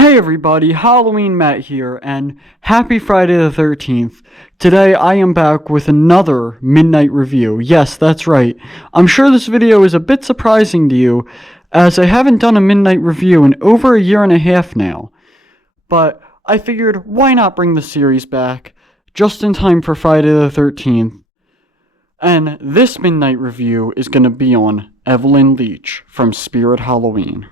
Hey everybody, Halloween Matt here, and happy Friday the 13th. Today I am back with another midnight review. Yes, that's right. I'm sure this video is a bit surprising to you, as I haven't done a midnight review in over a year and a half now. But I figured, why not bring the series back, just in time for Friday the 13th. And this midnight review is going to be on Evelyn Leech from Spirit Halloween.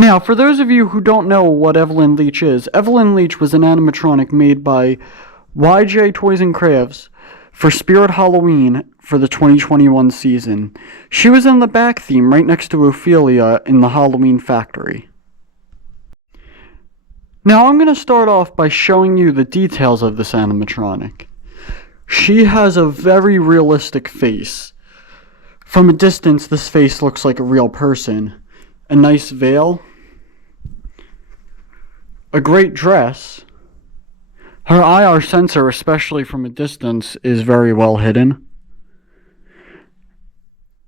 Now, for those of you who don't know what Evelyn Leech is, Evelyn Leech was an animatronic made by YJ Toys and Crafts for Spirit Halloween for the 2021 season. She was in the back theme right next to Ophelia in the Halloween factory. Now, I'm going to start off by showing you the details of this animatronic. She has a very realistic face. From a distance, this face looks like a real person. A nice veil, a great dress. Her IR sensor, especially from a distance, is very well hidden.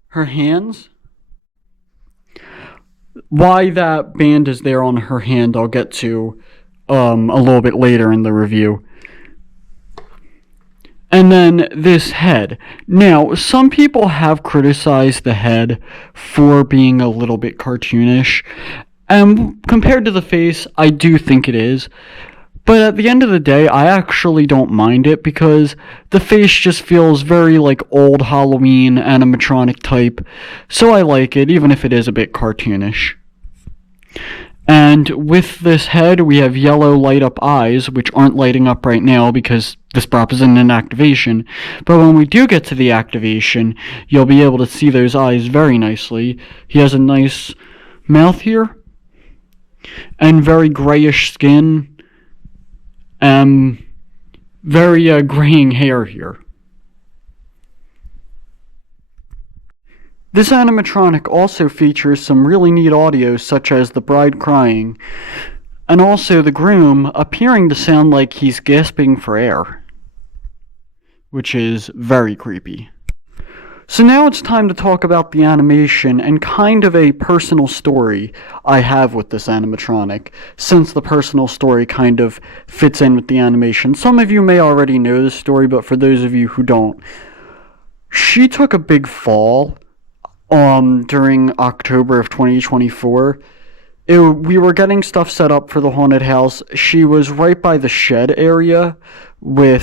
Her hands. Why that band is there on her hand, I'll get to a little bit later in the review. And then this head. Now, some people have criticized the head for being a little bit cartoonish. And compared to the face, I do think it is. But at the end of the day, I actually don't mind it because the face just feels very like old Halloween animatronic type. So I like it, even if it is a bit cartoonish. And with this head, we have yellow light-up eyes, which aren't lighting up right now because this prop is in an activation. But when we do get to the activation, you'll be able to see those eyes very nicely. He has a nice mouth here, and very grayish skin, and very graying hair here. This animatronic also features some really neat audio, such as the bride crying, and also the groom appearing to sound like he's gasping for air, which is very creepy. So now it's time to talk about the animation and kind of a personal story I have with this animatronic, since the personal story kind of fits in with the animation. Some of you may already know this story, but for those of you who don't, she took a big fall during October of 2024. We were getting stuff set up for the haunted house. She was right by the shed area where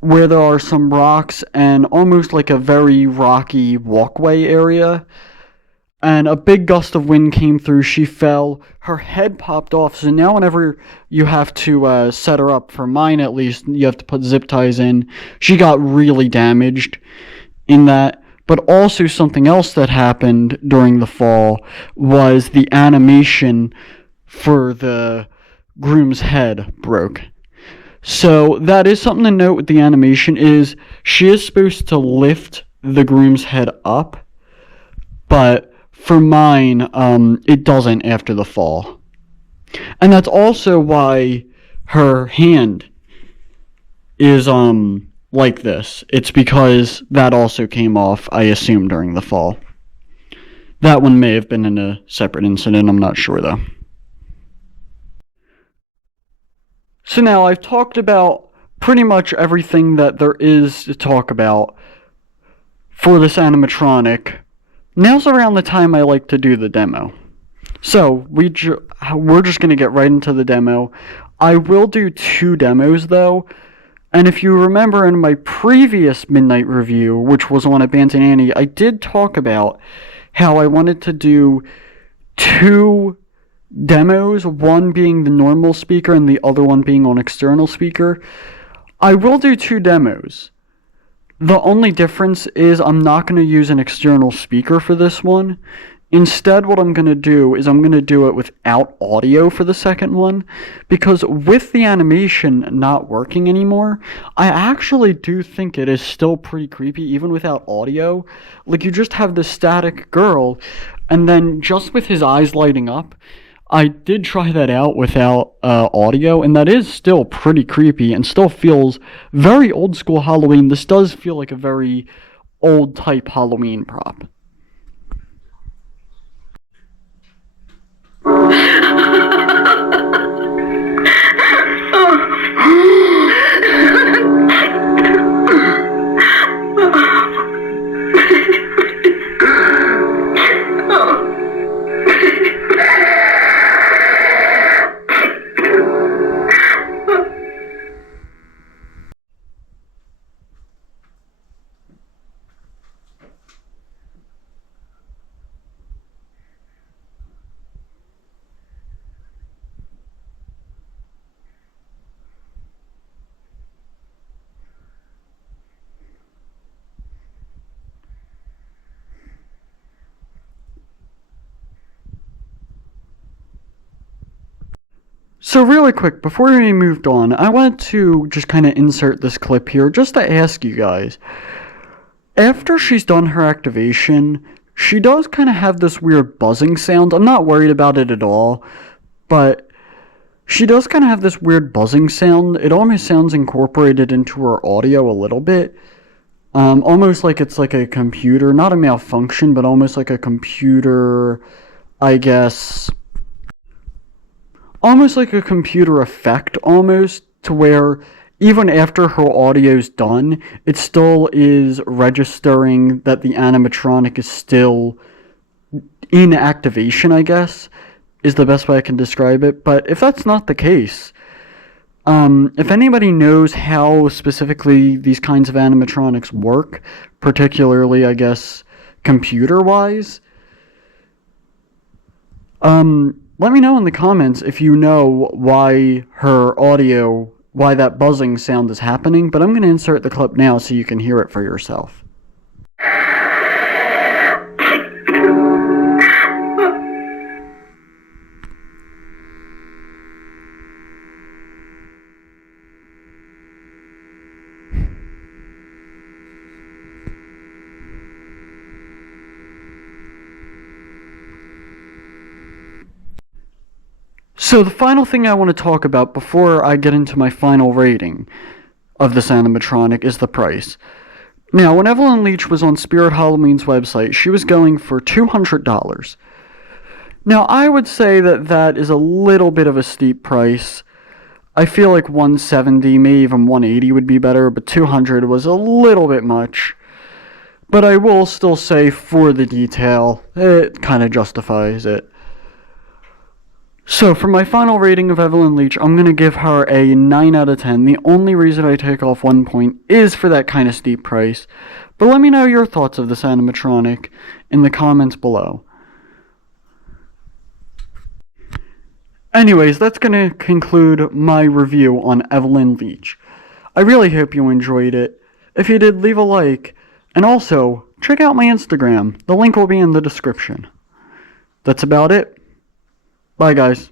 there are some rocks and almost like a very rocky walkway area. And a big gust of wind came through. She fell. Her head popped off. So now whenever you have to set her up, for mine at least, you have to put zip ties in. She got really damaged in that. But also something else that happened during the fall was the animation for the groom's head broke. So that is something to note with the animation, is she is supposed to lift the groom's head up, but for mine, it doesn't after the fall. And that's also why her hand is like this. It's because that also came off, I assume, during the fall. That one may have been in a separate incident, I'm not sure though. So now I've talked about pretty much everything that there is to talk about for this animatronic. Now's around the time I like to do the demo. So we're just going to get right into the demo. I will do 2 demos though. And if you remember in my previous midnight review, which was on Abandoned Annie, I did talk about how I wanted to do 2 demos, one being the normal speaker and the other one being on external speaker. I will do 2 demos. The only difference is I'm not going to use an external speaker for this one. Instead, what I'm going to do is I'm going to do it without audio for the second one, because with the animation not working anymore, I actually do think it is still pretty creepy even without audio. Like, you just have this static girl, and then just with his eyes lighting up. I did try that out without audio, and that is still pretty creepy and still feels very old school Halloween. This does feel like a very old type Halloween prop. So really quick, before we moved on, I wanted to just kind of insert this clip here just to ask you guys. After she's done her activation, she does kind of have this weird buzzing sound. I'm not worried about it at all, but she does kind of have this weird buzzing sound. It almost sounds incorporated into her audio a little bit. Almost like it's like a computer, not a malfunction, but almost like a computer, I guess, almost like a computer effect, almost, to where even after her audio's done, it still is registering that the animatronic is still in activation, I guess, is the best way I can describe it. But if that's not the case, if anybody knows how specifically these kinds of animatronics work, particularly, I guess, computer-wise, let me know in the comments if you know why why that buzzing sound is happening, but I'm going to insert the clip now so you can hear it for yourself. So the final thing I want to talk about before I get into my final rating of this animatronic is the price. Now, when Evelyn Leech was on Spirit Halloween's website, she was going for $200. Now, I would say that that is a little bit of a steep price. I feel like 170, maybe even 180 would be better, but 200 was a little bit much. But I will still say, for the detail, it kind of justifies it. So, for my final rating of Evelyn Leech, I'm going to give her a 9 out of 10. The only reason I take off 1 point is for that kind of steep price. But let me know your thoughts of this animatronic in the comments below. Anyways, that's going to conclude my review on Evelyn Leech. I really hope you enjoyed it. If you did, leave a like. And also, check out my Instagram. The link will be in the description. That's about it. Bye, guys.